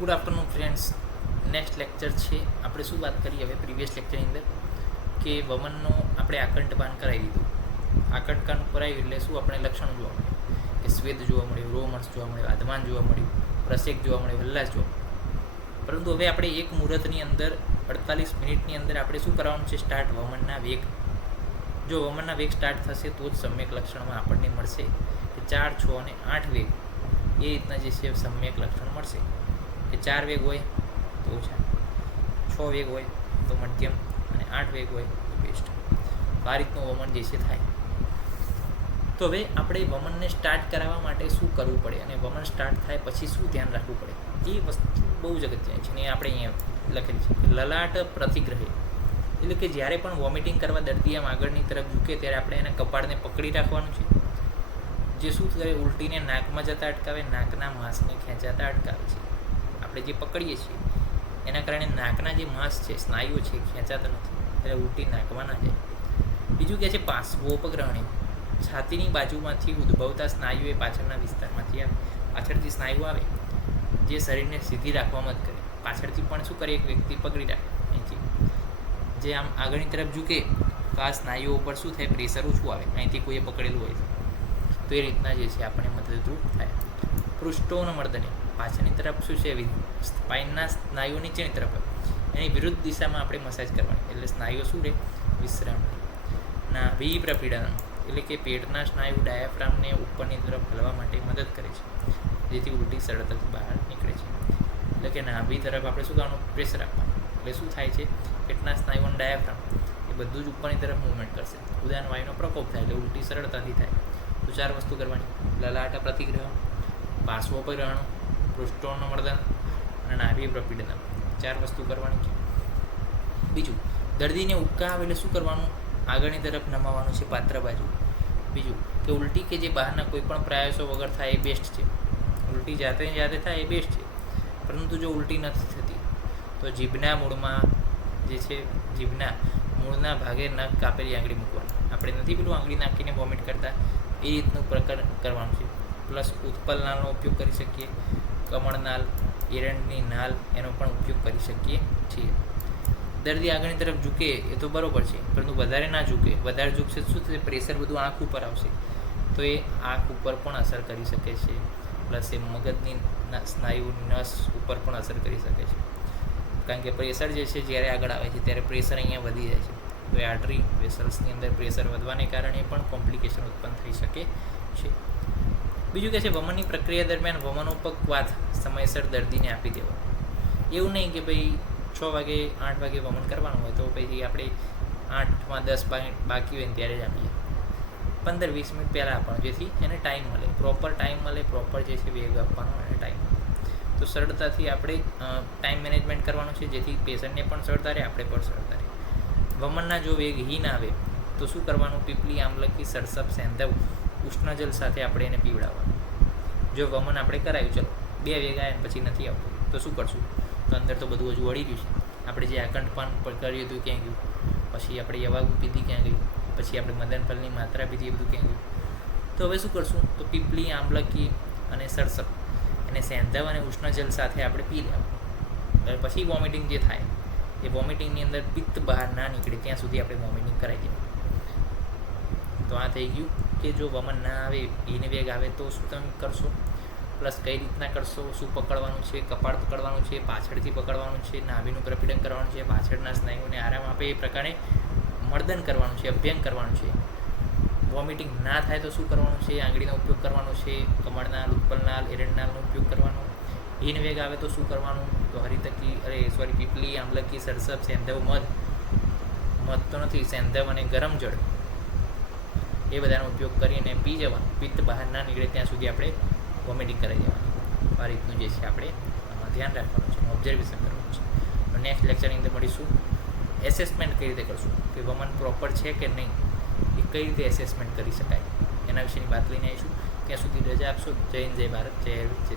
Good afternoon friends. Next lecture છે. આપણે શું વાત કરીએ હવે પ્રીવિયસ લેક્ચરની અંદર કે વમનનો આપણે આકંઠપાન કરાવી દીધું. આકંઠપાન કરાવ્યું એટલે શું આપણે લક્ષણો જોવા મળ્યું કે સ્વેદ જોવા મળ્યું, રોમર્સ જોવા મળ્યું, આધમાન જોવા મળ્યું, પ્રસેક જોવા મળ્યું, હલ્લાસ જોવા મળ્યું. પરંતુ હવે આપણે એક મુહૂર્તની અંદર 48 મિનિટની અંદર આપણે શું કરવાનું છે? સ્ટાર્ટ વમનના વેગ. જો વમનના વેગ સ્ટાર્ટ થશે તો જ સમ્યક લક્ષણમાં આપણને મળશે કે 4, 6 અને 8 વેગ એ રીતના જે છે સમ્યક લક્ષણ મળશે કે 4 વેગ હોય તો ઓછા, 6 વેગ હોય તો મધ્યમ અને 8 વેગ હોય તો બેસ્ટ. આ રીતનું વમન જે છે થાય. તો હવે આપણે વમનને સ્ટાર્ટ કરાવવા માટે શું કરવું પડે અને વમન સ્ટાર્ટ થાય પછી શું ધ્યાન રાખવું પડે એ વસ્તુ બહુ જ અગત્યની છે. ને આપણે અહીંયા લખેલી છે કે લલાટ પ્રતિગ્રહે, એટલે કે જ્યારે પણ વોમિટિંગ કરવા દર્દી આમ આગળની તરફ ઝૂકે ત્યારે આપણે એને કપાળને પકડી રાખવાનું છે. જે શું કરે, ઉલટીને નાકમાં જતાં અટકાવે, નાકના માંસને ખેંચાતા અટકાવે છે. આપણે જે પકડીએ છીએ એના કારણે નાકના જે માંસ છે, સ્નાયુઓ છે, ખેંચાતા નથી, એટલે ઉલટી નાકમાં ના જાય. બીજું કહે છે પાર્શ્વોપગ્રહણે, છાતીની બાજુમાંથી ઉદ્ભવતા સ્નાયુ એ પાછળના વિસ્તારમાંથી આવે. પાછળથી સ્નાયુ આવે જે શરીરને સીધી રાખવા મદદ કરે. પાછળથી પણ શું કરે, એક વ્યક્તિ પકડી રાખે અહીંથી, જે આમ આગળની તરફ ઝૂકે તો આ સ્નાયુઓ ઉપર શું થાય, પ્રેશર ઓછું આવે અહીંથી કોઈએ પકડેલું હોય તો એ રીતના જે છે આપણને મદદરૂપ થાય. પૃષ્ઠોન મર્દને, પાછળની તરફ શું છે, સ્પાઇનના સ્નાયુઓ નીચેની તરફ હોય એની વિરુદ્ધ દિશામાં આપણે મસાજ કરવાની, એટલે સ્નાયુઓ શું રહે, વિશ્રામ રહે. નાભી પ્રપીડન, એટલે કે પેટના સ્નાયુ ડાયાફ્રામને ઉપરની તરફ હલવા માટે મદદ કરે છે, જેથી ઉલટી સરળતાથી બહાર નીકળે છે. એટલે કે નાભી તરફ આપણે શું કરવાનું, પ્રેશર આપવાનું, એટલે શું થાય છે, પેટના સ્નાયુઓનો ડાયાફ્રામ એ બધું જ ઉપરની તરફ મૂવમેન્ટ કરશે. ઉદાન વાયુનો પ્રકોપ થાય એટલે ઉલટી સરળતાથી થાય. તો 4 વસ્તુ કરવાની: લલાટ પ્રતિગ્રહ, પાર્શ્વોપગ્રહણ, પૃષ્ઠોન્મર્દન અને નાભી પ્રપીડન. 4 વસ્તુ કરવાની છે. બીજું, દર્દીને ઉબકા આવે એટલે શું કરવાનું, આગળની તરફ નમાવાનું છે પાત્ર બાજુ. બીજું કે ઉલટી કે જે બહારના કોઈ પણ પ્રયાસો વગર થાય એ બેસ્ટ છે. ઉલટી જાતે થાય એ બેસ્ટ છે. પરંતુ જો ઉલટી નથી થતી તો જીભના મૂળમાં જે છે, જીભના મૂળના ભાગે નખ કાપેલી આંગળી મૂકવાની. આપણે નથી પેલું આંગળી નાખીને વોમિટ કરતા એ રીતનું પ્રકરણ કરવાનું છે. પ્લસ ઉત્પલ નાળનો ઉપયોગ કરી શકીએ, કમળનાળ, એરંડની નાળ એનો પણ ઉપયોગ કરી શકીએ છીએ. દર્દી આગળની તરફ ઝૂકે એ તો બરોબર છે, પરંતુ વધારે ના ઝૂકે. વધારે ઝૂકશે શું થશે, પ્રેશર બધું આંખ ઉપર આવશે તો એ આંખ ઉપર પણ અસર કરી શકે છે. પ્લસ એ મગજની સ્નાયુની નસ ઉપર પણ અસર કરી શકે છે. કારણ કે પ્રેશર જે છે જ્યારે આગળ આવે છે ત્યારે પ્રેશર અહીંયા વધી જાય છે, તો એ આર્ટરી વેસલ્સની અંદર પ્રેશર વધવાને કારણે પણ કોમ્પ્લિકેશન ઉત્પન્ન થઈ શકે છે. બીજું કહે છે વમનની પ્રક્રિયા દરમિયાન વમનોપકવાત સમયસર દર્દીને આપી દેવો. એવું નહીં કે ભાઈ 6 વાગે 8 વાગે વમન કરવાનું હોય તો પછી આપણે 8માં 10 બાકી હોય ને ત્યારે જ આપીએ. 15-20 મિનિટ પહેલાં આપવાનું, જેથી એને ટાઈમ મળે, પ્રોપર ટાઈમ મળે, પ્રોપર જે છે વેગ આપવાનો એને ટાઈમ મળે. તો સરળતાથી આપણે ટાઈમ મેનેજમેન્ટ કરવાનું છે, જેથી પેશન્ટને પણ સરળતા રહે, આપણે પણ સરળતા રહે. વમનના જો વેગ હીન આવે તો શું કરવાનું, પીપલી, આમલકી, સરસપ, સેંધવ ઉષ્ણજલ સાથે આપણે એને પીવડાવવાનું. જો વમન આપણે કરાવ્યું, ચલો 2 વેગ આવ્યા પછી નથી આવતું તો શું કરશું, તો અંદર તો બધું હજુ વળી ગયું છે. આપણે જે આકંઠપાન કર્યું હતું ક્યાં ગયું, પછી આપણે યવાગુ પીધી ક્યાં ગયું, પછી આપણે મદનફલની માત્રા પીધી, એ બધું ક્યાં ગયું. તો હવે શું કરશું, તો પીપલી, આમલકી અને સરસપ એને સેંધવ અને ઉષ્ણજલ સાથે આપણે પી લેવાનું. પછી વોમિટિંગ જે થાય એ વોમિટિંગની અંદર પિત્ત બહાર ના નીકળે ત્યાં સુધી આપણે વોમિટિંગ કરાવી દેવાનું. તો આ થઈ ગયું કે જો વમન ના આવે, હીન વેગ આવે તો શું તમે કરશો, પ્લસ કઈ રીતના કરશો, શું પકડવાનું છે, કપાળ પકડવાનું છે, પાછળથી પકડવાનું છે, નાભીનું પ્રપીડન કરવાનું છે, પાછળના સ્નાયુઓને આરામ આપે એ પ્રકારે મર્દન કરવાનું છે, અભ્યંગ કરવાનું છે. વોમિટિંગ ના થાય તો શું કરવાનું છે, આંગળીનો ઉપયોગ કરવાનો છે, કમળનાળ, ઉત્પલનાળ, એરંડનાળનો ઉપયોગ કરવાનો. હીન વેગ આવે તો શું કરવાનું, તો પીપલી, આમલકી, સરસપ, સેંધવ, મધ તો નથી, સેંધવ અને ગરમ જળ એ બધાનો ઉપયોગ કરીને પી જવાનું. પિત્ત બહાર ના નીકળે ત્યાં સુધી આપણે વોમિટિંગ કરાવી દેવાનું. આ રીતનું જે છે આપણે ધ્યાન રાખવાનું છે, ઓબ્ઝર્વેશન કરવાનું છે. તો નેક્સ્ટ લેક્ચરની અંદર મળીશું. એસેસમેન્ટ કઈ રીતે કરશું, કે વમન પ્રોપર છે કે નહીં, એ કઈ રીતે એસેસમેન્ટ કરી શકાય એના વિશેની વાત લઈને આવીશું. ત્યાં સુધી રજા આપશો. જય હિન્દ, જય ભારત, જય હિન્દ, જય